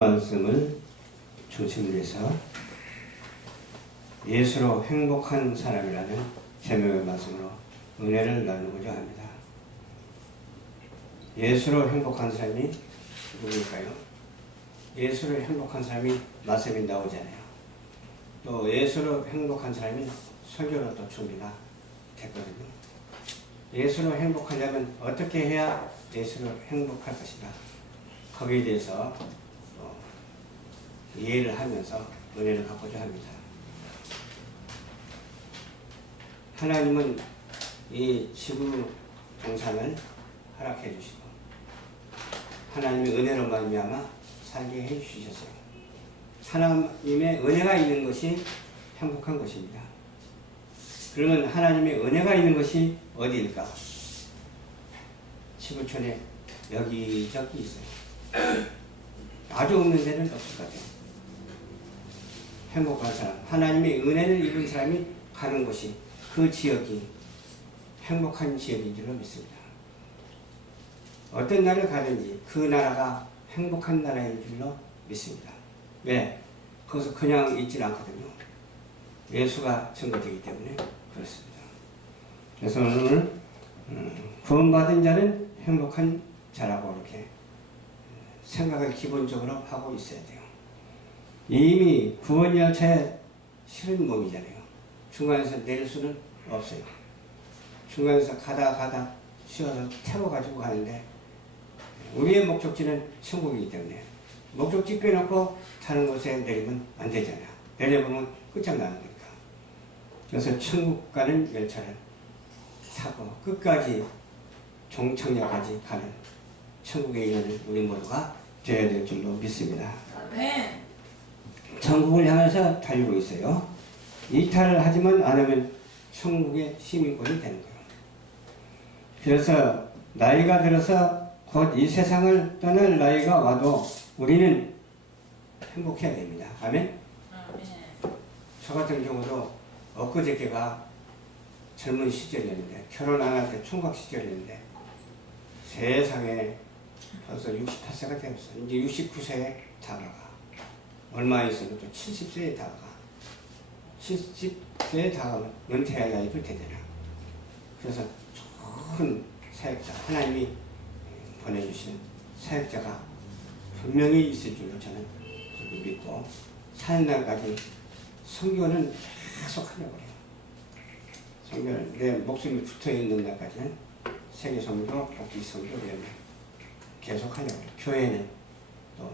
말씀을 중심으로 해서 예수로 행복한 사람이라는 제목의 말씀으로 은혜를 나누고자 합니다. 예수로 행복한 사람이 누구일까요? 예수로 행복한 사람이 말씀이 나오잖아요. 또 예수로 행복한 사람이 설교로 또 준비가 됐거든요. 예수로 행복하려면 어떻게 해야 예수로 행복할 것인가? 거기에 대해서 이해를 하면서 은혜를 갖고자 합니다. 하나님은 이 지구 동산을 허락해 주시고 하나님의 은혜로 말미암아 살게 해 주셨어요. 하나님의 은혜가 있는 것이 행복한 것입니다. 그러면 하나님의 은혜가 있는 것이 어디일까? 지구촌에 여기저기 있어요. 아주 없는 데는 없을 것 같아요. 행복한 사람, 하나님의 은혜를 입은 사람이 가는 곳이 그 지역이 행복한 지역인 줄로 믿습니다. 어떤 나라를 가든지 그 나라가 행복한 나라인 줄로 믿습니다. 왜? 거기서 그냥 있지 않거든요. 예수가 증거되기 때문에 그렇습니다. 그래서 오늘 구원받은 자는 행복한 자라고 이렇게 생각을 기본적으로 하고 있어야 돼요. 이미 구원 열차에 실은 몸이잖아요. 중간에서 내릴 수는 없어요. 중간에서 가다 쉬어서 태워가지고 가는데 우리의 목적지는 천국이기 때문에 목적지 빼놓고 다른 곳에 내리면 안 되잖아요. 내려보면 끝장나는 거니까. 그래서 천국 가는 열차를 타고 끝까지 종착역까지 가는 천국에 이르는 우리 모두가 되어야 될 줄로 믿습니다. 네. 천국을 향해서 달리고 있어요. 이탈을 하지만 않으면 천국의 시민권이 되는 거예요. 그래서 나이가 들어서 곧 이 세상을 떠날 나이가 와도 우리는 행복해야 됩니다. 아멘? 저 같은 경우도 엊그저께가 젊은 시절이었는데 결혼 안 할 때 총각 시절이었는데 세상에 벌써 68세가 되었어. 이제 69세에 다가가. 얼마 있으면 또 70세에 다가가. 70세에 다가가면 은퇴할 나이도 되잖아. 그래서 좋은 사역자, 하나님이 보내주신 사역자가 분명히 있을 줄로 저는 믿고 사는 날까지 선교는 계속 하려고 해요. 선교는 내 목숨이 붙어있는 날까지는 세계 선교, 복지 선교 이런 계속 하려고 해요. 교회는 또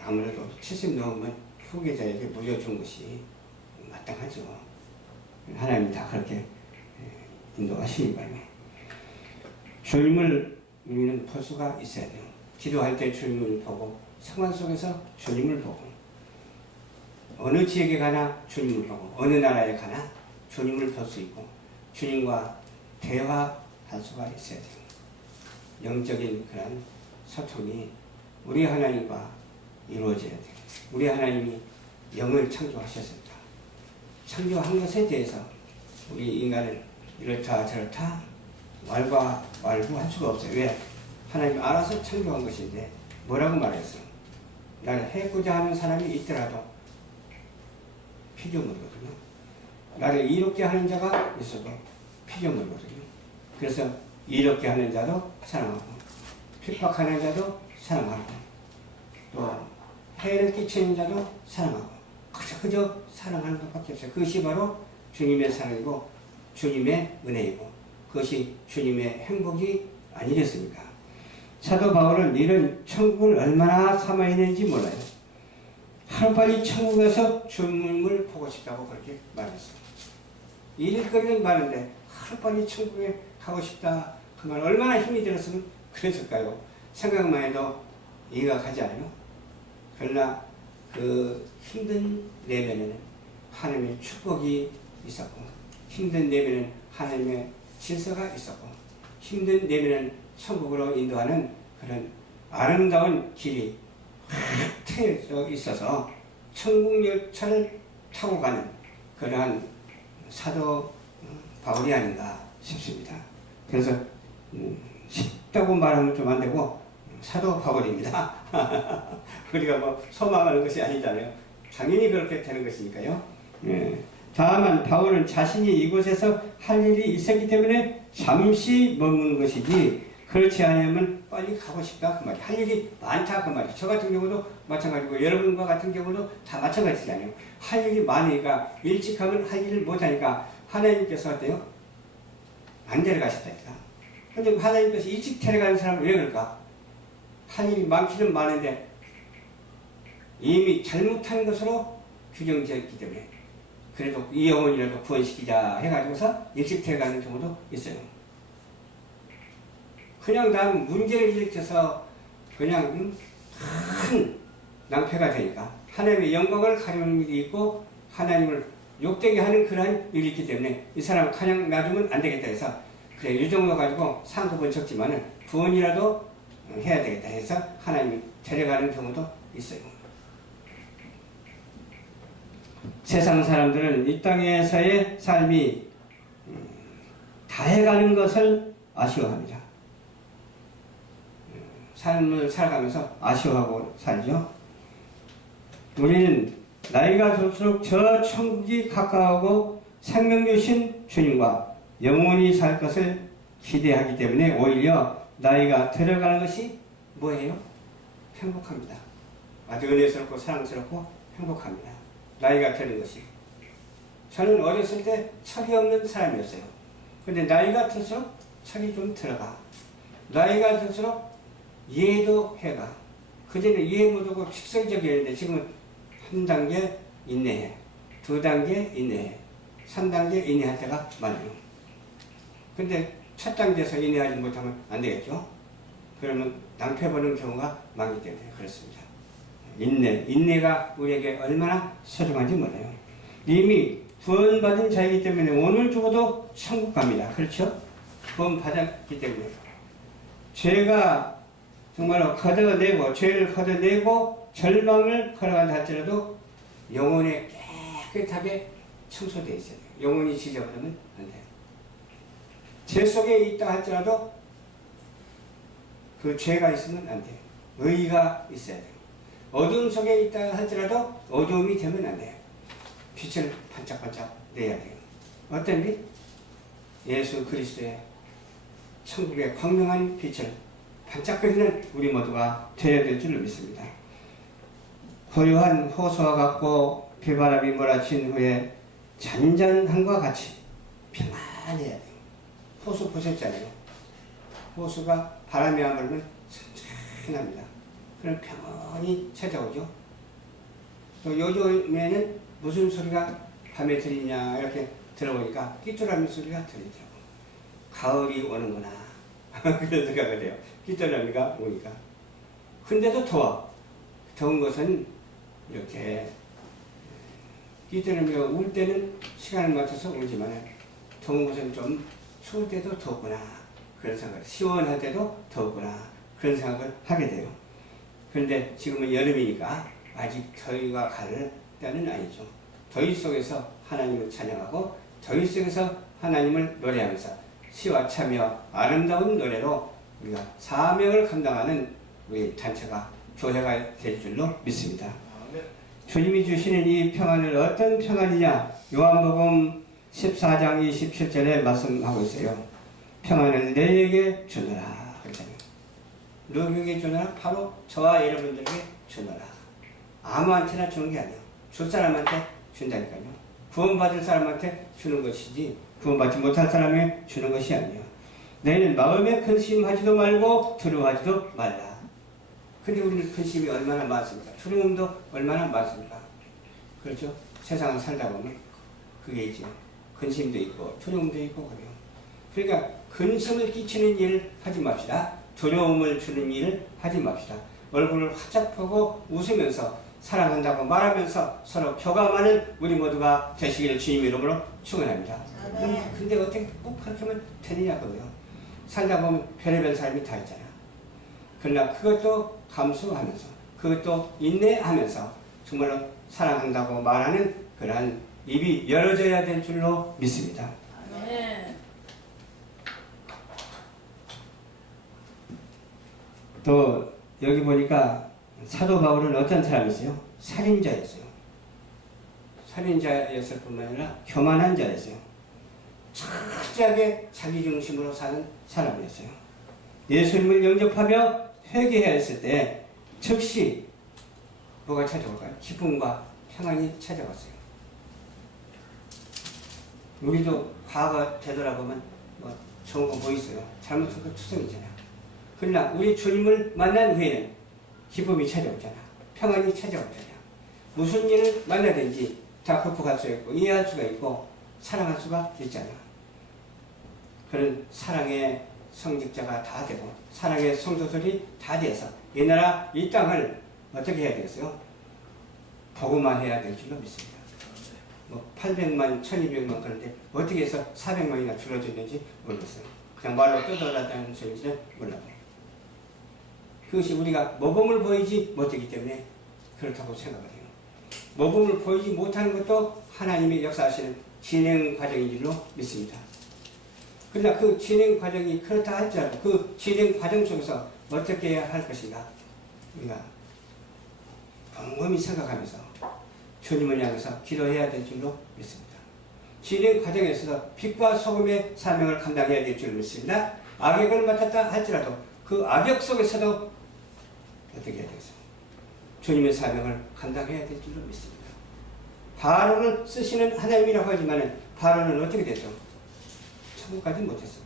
아무래도 70 넘으면 후계자에게 물려준 것이 마땅하죠. 하나님이 다 그렇게 인도하시니까요. 주님을 우리는 볼 수가 있어야 돼요. 기도할 때 주님을 보고 상황 속에서 주님을 보고 어느 지역에 가나 주님을 보고 어느 나라에 가나 주님을 볼 수 있고 주님과 대화할 수가 있어야 돼요. 영적인 그런 소통이 우리 하나님과 이루어져야 돼요. 우리 하나님이 영을 창조하셨습니다. 창조한 것에 대해서 우리 인간은 이렇다 저렇다 왈가왈부 할 수가 없어요. 왜? 하나님이 알아서 창조한 것인데 뭐라고 말했어요? 나를 해고자 하는 사람이 있더라도 피조물이거든요. 나를 이롭게 하는 자가 있어도 피조물이거든요. 그래서 이롭게 하는 자도 사랑하고 핍박하는 자도 사랑하고 또 해를 끼치는 자도 사랑하고 그저 사랑하는 것밖에 없어요. 그것이 바로 주님의 사랑이고 주님의 은혜이고 그것이 주님의 행복이 아니겠습니까? 사도 바울은 이런 천국을 얼마나 삼아있는지 몰라요. 하루빨리 천국에서 주님을 보고 싶다고 그렇게 말했어요. 일거리는 많은데 하루빨리 천국에 가고 싶다 그 말 얼마나 힘이 들었으면 그랬을까요? 생각만 해도 이해가 가지 않아요? 그러나 그 힘든 내면에는 하나님의 축복이 있었고 힘든 내면에는 하나님의 질서가 있었고 힘든 내면에는 천국으로 인도하는 그런 아름다운 길이 트여져 있어서 천국 열차를 타고 가는 그러한 사도 바울이 아닌가 싶습니다. 그래서 쉽다고 말하면 좀 안 되고 사도 바울입니다. 우리가 뭐 소망하는 것이 아니잖아요. 당연히 그렇게 되는 것이니까요. 예. 다만 바울은 자신이 이곳에서 할 일이 있었기 때문에 잠시 머무는 것이지 그렇지 않으면 빨리 가고 싶다 그 말이에요. 할 일이 많다 그 말이에요. 저 같은 경우도 마찬가지고 여러분과 같은 경우도 다 마찬가지잖아요. 할 일이 많으니까 일찍 하면 할 일을 못하니까 하나님께서 어때요? 안 데려가셨다니까. 근데 하나님께서 일찍 데려가는 사람은 왜 그럴까? 할 일이 많기는 많은데 이미 잘못한 것으로 규정되었기 때문에 그래도 이 영혼이라도 구원시키자 해가지고서 일찍 데려가는 경우도 있어요. 그냥 난 문제를 일으켜서 그냥 큰 낭패가 되니까 하나님의 영광을 가리는 일이 있고 하나님을 욕되게 하는 그러한 일이 있기 때문에 이 사람을 그냥 놔두면 안 되겠다 해서 그래 이 정도 가지고 상급은 적지만은 구원이라도 해야 되겠다 해서 하나님이 데려가는 경우도 있어요. 세상 사람들은 이 땅에서의 삶이 다해가는 것을 아쉬워합니다. 삶을 살아가면서 아쉬워하고 살죠. 우리는 나이가 들수록 저 천국이 가까워하고 생명 주신 주님과 영원히 살 것을 기대하기 때문에 오히려 나이가 들어가는 것이 뭐예요? 행복합니다. 아주 은혜스럽고 사랑스럽고 행복합니다. 나이가 드는 것이. 저는 어렸을 때 철이 없는 사람이었어요. 근데 나이가 들수록 철이 좀 들어가. 나이가 들수록 이해도 해가. 그전에 이해 못하고 직설적이었는데 지금은 한 단계 인내해. 두 단계 인내해. 3단계 인내할 때가 많아요. 근데 첫 단계에서 인내하지 못하면 안 되겠죠? 그러면 낭패 보는 경우가 많기 때문에 그렇습니다. 인내가 우리에게 얼마나 소중한지 몰라요. 이미 구원받은 자이기 때문에 오늘 죽어도 천국 갑니다. 그렇죠? 구원받았기 때문에. 죄가 정말로 걷어내고, 죄를 걷어내고, 절망을 걸어간다 할지라도 영혼에 깨끗하게 청소되어 있어야 돼요. 영혼이 지저분하면 안 돼요. 죄 속에 있다 할지라도 그 죄가 있으면 안 돼요. 의의가 있어야 돼요. 어둠 속에 있다 할지라도 어두움이 되면 안 돼요. 빛을 반짝반짝 내야 돼요. 어떤 빛? 예수 그리스도의 천국의 광명한 빛을 반짝거리는 우리 모두가 되어야 될 줄로 믿습니다. 고요한 호수와 같고 비바람이 몰아친 후에 잔잔함과 같이 편안해야 돼요. 호수 보셨잖아요. 호수가 바람이 안 불면 선선합니다. 그럼 평온히 찾아오죠. 또 요즘에는 무슨 소리가 밤에 들리냐 이렇게 들어보니까 삐뚤라미 소리가 들리더라고. 가을이 오는구나 그런 생각을 해요. 삐뚤라미가 오니까. 근데도 더워. 더운 것은 이렇게 삐뚤라미가 울 때는 시간을 맞춰서 울지만 더운 것은 좀 추울 때도 덥구나 그런 생각을, 시원할 때도 덥구나 그런 생각을 하게 돼요. 그런데 지금은 여름이니까 아직 더위가 가를 때는 아니죠. 더위 속에서 하나님을 찬양하고 더위 속에서 하나님을 노래하면서 시와 차며 아름다운 노래로 우리가 사명을 감당하는 우리 단체가 교회가 될 줄로 믿습니다. 주님이 주시는 이 평안을 어떤 평안이냐? 요한복음 14장 27절에 말씀하고 있어요. 평안을 너희에게 주노라 그러잖아요. 누구에게 주노라? 바로 저와 여러분들에게 주노라. 아무한테나 주는 게 아니에요. 줄 사람한테 준다니까요. 구원받을 사람한테 주는 것이지 구원받지 못할 사람에게 주는 것이 아니에요. 너희는 마음에 근심하지도 말고 두려워하지도 말라. 근데 우리는 근심이 얼마나 많습니까? 두려움도 얼마나 많습니까? 그렇죠? 세상을 살다 보면 그게 있죠. 근심도 있고 두려움도 있고 그래요. 그러니까 근심을 끼치는 일을 하지 맙시다. 두려움을 주는 일을 하지 맙시다. 얼굴을 활짝 펴고 웃으면서 사랑한다고 말하면서 서로 교감하는 우리 모두가 되시기를 주님의 이름으로 축원합니다. 근데 어떻게 꼭 그렇게 하면 되느냐 그거요. 살다 보면 별의별 사람이 다 있잖아. 그러나 그것도 감수하면서 그것도 인내하면서 정말로 사랑한다고 말하는 그러한 입이 열어져야 될 줄로 믿습니다. 또 여기 보니까 사도 바울은 어떤 사람이었어요? 살인자였어요. 살인자였을 뿐만 아니라 교만한 자였어요. 철저하게 자기 중심으로 사는 사람이었어요. 예수님을 영접하며 회개해야 했을 때 즉시 뭐가 찾아올까요? 기쁨과 평안이 찾아왔어요. 우리도 과거 되돌아보면 뭐 좋은 거 뭐 있어요? 잘못한 거 투성이잖아. 그러나 우리 주님을 만난 후에는 기쁨이 찾아오잖아. 평안이 찾아오잖아. 무슨 일을 만나든지 다 극복할 수 있고 이해할 수가 있고 사랑할 수가 있잖아. 그런 사랑의 성직자가 다 되고 사랑의 성도들이 다 돼서 이 나라 이 땅을 어떻게 해야 되겠어요? 복음화해야 될 줄로 믿습니다. 뭐 800만, 1200만 그런데 어떻게 해서 400만이나 줄어들는지 모르겠어요. 그냥 말로 떠돌아다니는 소리인지는 몰라요. 그것이 우리가 모범을 보이지 못하기 때문에 그렇다고 생각을 해요. 모범을 보이지 못하는 것도 하나님이 역사하시는 진행 과정인 줄로 믿습니다. 그러나 그 진행 과정이 그렇다 할지라도 그 진행 과정 속에서 어떻게 해야 할 것인가 우리가 곰곰이 생각하면서 주님을 향해서 기도해야 될 줄로 믿습니다. 진행 과정에 있어서 빛과 소금의 사명을 감당해야 될 줄로 믿습니다. 악역을 맡았다 할지라도 그 악역 속에서도 어떻게 해야 되겠어요? 주님의 사명을 감당해야 될 줄로 믿습니다. 바로를 쓰시는 하나님이라고 하지만 바로는 어떻게 되죠? 천국까지 못했습니다.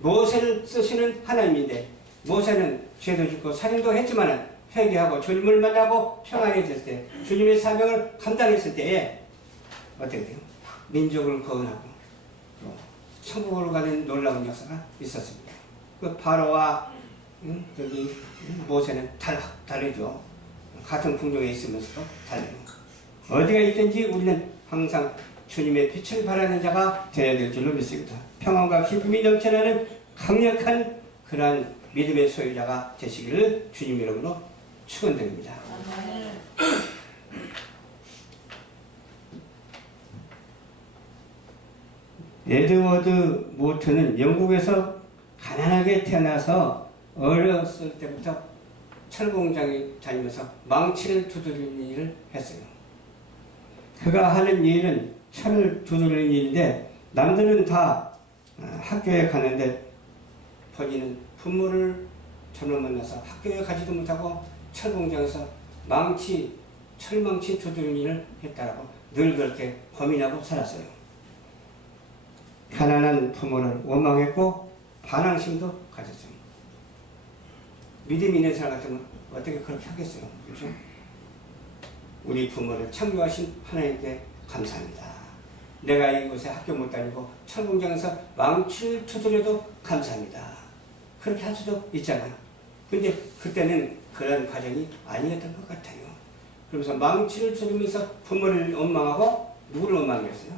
모세를 쓰시는 하나님인데 모세는 죄도 짓고 살인도 했지만 회개하고 주님을 만나고 평안해질 때 주님의 사명을 감당했을 때에 어떻게 돼요? 민족을 거론하고 천국으로 가는 놀라운 역사가 있었습니다. 그 바로와 저기 모세는 다르죠. 같은 풍경에 있으면서도 달라요. 어디가 있든지 우리는 항상 주님의 빛을 바라는 자가 되어야 될 줄로 믿습니다. 평안과 기쁨이 넘쳐나는 강력한 그러한 믿음의 소유자가 되시기를 주님 이름으로 축원드립니다. 에드워드 모트는 영국에서 가난하게 태어나서 어렸을 때부터 철공장에 다니면서 망치를 두드리는 일을 했어요. 그가 하는 일은 철을 두드리는 일인데 남들은 다 학교에 가는데 본인은 부모를 잘못 만나서 학교에 가지도 못하고 철공장에서 철망치 두드리는 일을 했다라고 늘 그렇게 고민하고 살았어요. 가난한 부모를 원망했고 반항심도 가졌어요. 믿음이 있는 사람 같으면 어떻게 그렇게 하겠어요? 그렇죠? 우리 부모를 창조하신 하나님께 감사합니다. 내가 이곳에 학교 못 다니고 철공장에서 망치를 두드려도 감사합니다. 그렇게 할 수도 있잖아요. 근데 그때는 그런 과정이 아니었던 것 같아요. 그러면서 망치를 두드리면서 부모를 원망하고 누구를 원망했어요?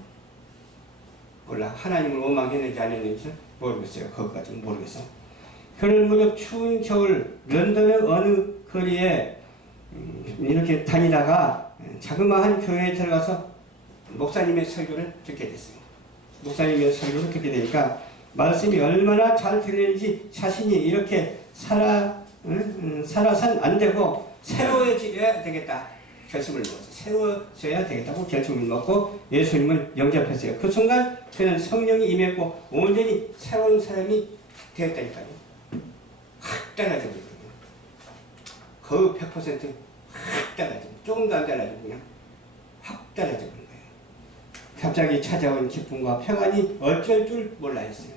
몰라. 하나님을 원망했는지 안 했는지 모르겠어요. 그것까지는 모르겠어요. 그는 무렵 추운 겨울 런던의 어느 거리에 이렇게 다니다가 자그마한 교회에 들어가서 목사님의 설교를 듣게 됐어요. 목사님의 설교를 듣게 되니까 말씀이 얼마나 잘 들리는지 자신이 이렇게 살아선 안 되고 새로워져야 되겠다 결심을 먹었어요. 새로워져야 되겠다고 결심을 먹고 예수님을 영접했어요. 그 순간 그는 성령이 임했고 온전히 새로운 사람이 되었다니까요. 확 달라져버렸거든요. 거의 100% 확 달라져. 조금도 안 달라지고 그냥 확 달라져버린 거예요. 갑자기 찾아온 기쁨과 평안이 어쩔 줄 몰라 했어요.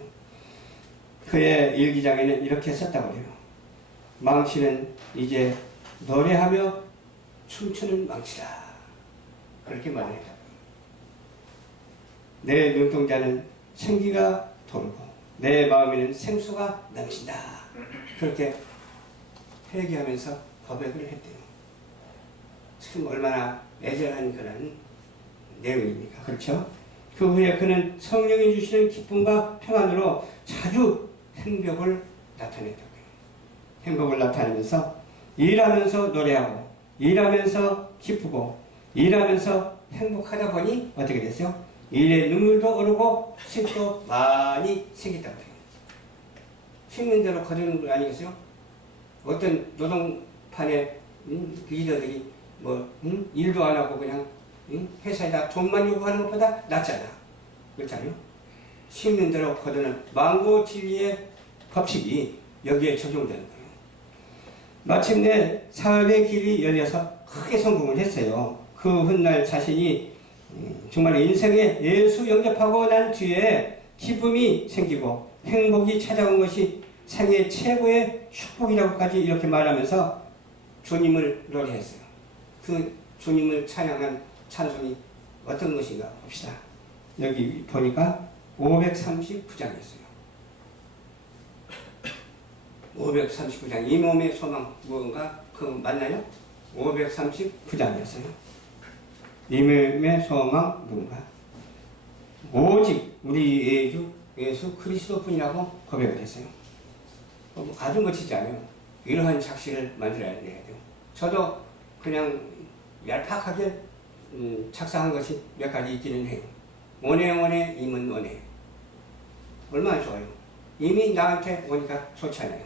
그의 일기장에는 이렇게 썼다고 해요. 망치는 이제 노래하며 춤추는 망치다. 그렇게 말을 했다고. 내 눈동자는 생기가 돌고 내 마음에는 생수가 넘친다. 그렇게 회개하면서 고백을 했대요. 지금 얼마나 애절한 그런 내용입니까? 그렇죠? 그 후에 그는 성령이 주시는 기쁨과 평안으로 자주 행복을 나타냈다고요. 행복을 나타내면서 일하면서 노래하고 일하면서 기쁘고 일하면서 행복하다 보니 어떻게 됐어요? 일에 눈물도 오르고 수입도 많이 생겼다고 해요. 힘든 대로 거두는 거 아니겠어요? 어떤 노동판의 리더들이 일도 안 하고 그냥 회사에다 돈만 요구하는 것보다 낫잖아. 그렇잖아요. 심는 대로 거두는 망고 진리의 법칙이 여기에 적용되는 거예요. 마침내 사업의 길이 열려서 크게 성공을 했어요. 그 훗날 자신이 정말 인생에 예수 영접하고 난 뒤에 기쁨이 생기고 행복이 찾아온 것이 생애 최고의 축복이라고까지 이렇게 말하면서 주님을 노래했어요. 그 주님을 찬양한 찬송이 어떤 것인가 봅시다. 여기 보니까 539장이었어요. 539장 이 몸의 소망 무언가 그 맞나요? 539장이었어요. 이 몸의 소망 누군가? 오직 우리 예수 그리스도뿐이라고 고백을 했어요. 아주 멋지지 않아요? 이러한 작시를 만들어야 돼요. 저도 그냥 얄팍하게 작성한 것이 몇 가지 있기는 해요. 원해 임은 원해. 얼마나 좋아요. 임이 나한테 오니까 좋잖아요.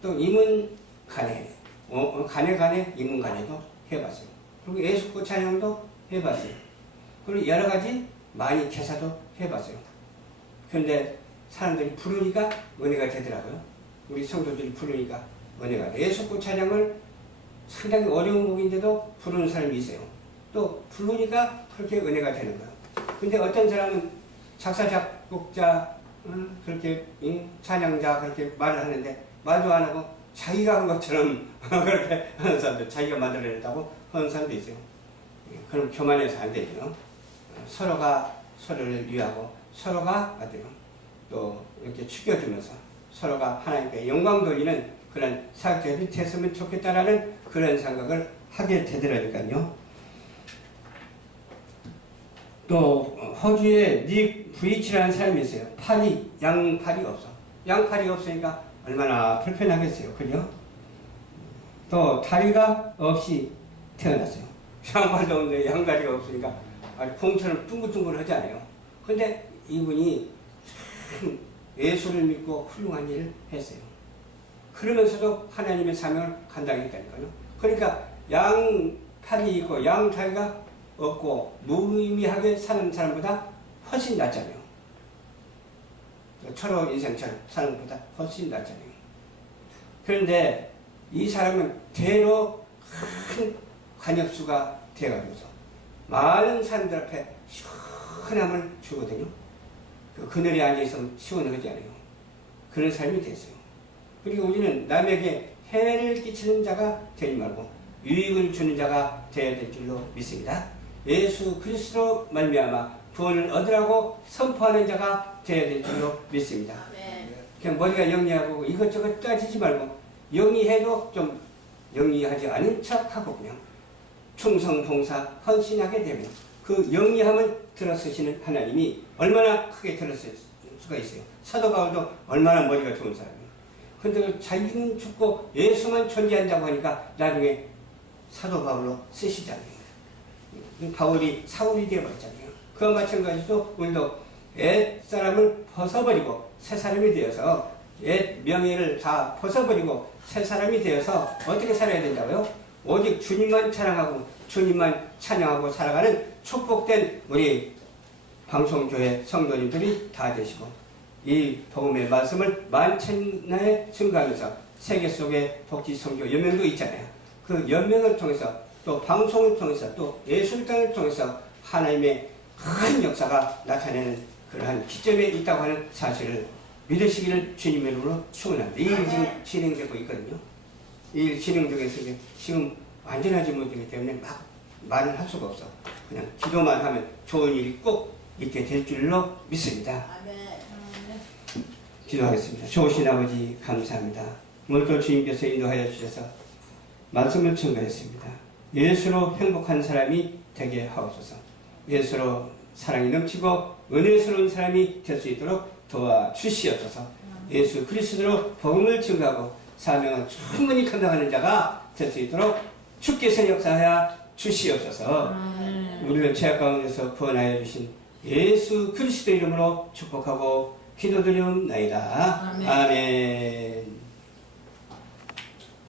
또 임은 간해. 간해 임은 간해도 해봤어요. 그리고 예수꽃 찬양도 해봤어요. 그리고 여러 가지 많이 개사도 해봤어요. 그런데 사람들이 부르니까 은혜가 되더라고요. 우리 성도들이 부르니까 은혜가 돼. 예수꽃 찬양을 상당히 어려운 곡인데도 부르는 사람이 있어요. 또 부르니까 그렇게 은혜가 되는 거예요. 근데 어떤 사람은 작사 작곡자 그렇게 찬양자 그렇게 말을 하는데 말도 안 하고 자기가 한 것처럼 그렇게 하는 사람도 자기가 만들어냈다고 하는 사람도 있어요. 그럼 교만해서 안 되죠. 서로가 서로를 위하고 서로가 어때요? 또 이렇게 축여주면서 서로가 하나님께 영광 돌리는 그런 사역자들이 됐으면 좋겠다라는 그런 생각을 하게 되더라니까요. 또 호주에 닉 브이치라는 사람이 있어요. 양팔이 없어. 양팔이 없으니까 얼마나 불편하겠어요. 그죠? 또 다리가 없이 태어났어요. 양팔도 없는데 양다리가 없으니까 아주 콩처럼 둥글둥글 하잖아요. 근데 이분이 참 예수를 믿고 훌륭한 일을 했어요. 그러면서도 하나님의 사명을 감당했다니까요. 그러니까 양팔이 있고 양다리가 없고 무의미하게 사는 사람보다 훨씬 낫잖아요. 철호 인생처럼 사는 것보다 훨씬 낫잖아요. 그런데 이 사람은 대로 큰 관엽수가 되어가지고서 많은 사람들 앞에 시원함을 주거든요. 그 그늘에 앉아있으면 시원하지 않아요. 그런 삶이 됐어요. 그리고 우리는 남에게 해를 끼치는 자가 되지 말고 유익을 주는 자가 되어야 될 줄로 믿습니다. 예수 그리스도로 말미암아 구원을 얻으라고 선포하는 자가 되어야 될 줄로 믿습니다. 그냥 머리가 영리하고 이것저것 따지지 말고 영리해도 좀 영리하지 않은 척하고 그냥 충성 봉사 헌신하게 되면 그 영리함을 들어쓰시는 하나님이 얼마나 크게 들어쓸 수가 있어요. 사도 바울도 얼마나 머리가 좋은 사람이에요. 근데 자기는 죽고 예수만 존재한다고 하니까 나중에 사도 바울로 쓰시잖아요. 바울이 사울이 되어버렸잖아요. 그와 마찬가지로 우리도 옛 사람을 벗어버리고 새 사람이 되어서 옛 명예를 다 벗어버리고 새 사람이 되어서 어떻게 살아야 된다고요? 오직 주님만 찬양하고 주님만 찬양하고 살아가는 축복된 우리 방송교회 성도님들이 다 되시고 이 복음의 말씀을 만천하에 증가하면서 세계 속에 복지선교 연맹도 있잖아요. 그 연맹을 통해서 또 방송을 통해서 또 예술단을 통해서 하나님의 큰 역사가 나타내는 그러한 기점에 있다고 하는 사실을 믿으시기를 주님의 이름으로 축원합니다. 이 일이 지금 진행되고 있거든요. 이 일 진행되고 있으니 지금 완전하지 못하기 때문에 막 말을 할 수가 없어. 그냥 기도만 하면 좋은 일이 꼭 있게 될 줄로 믿습니다. 기도하겠습니다. 좋으신 아버지 감사합니다. 오늘도 주님께서 인도하여 주셔서 말씀을 증거했습니다. 예수로 행복한 사람이 되게 하옵소서. 예수로 사랑이 넘치고 은혜스러운 사람이 될 수 있도록 도와주시옵소서. 예수 그리스도로 복음을 증거하고 사명을 충분히 감당하는 자가 될 수 있도록 주께서 역사하여 주시옵소서. 우리를 죄악 가운데서 구원하여 주신 예수 그리스도 이름으로 축복하고 기도드리옵나이다. 아멘.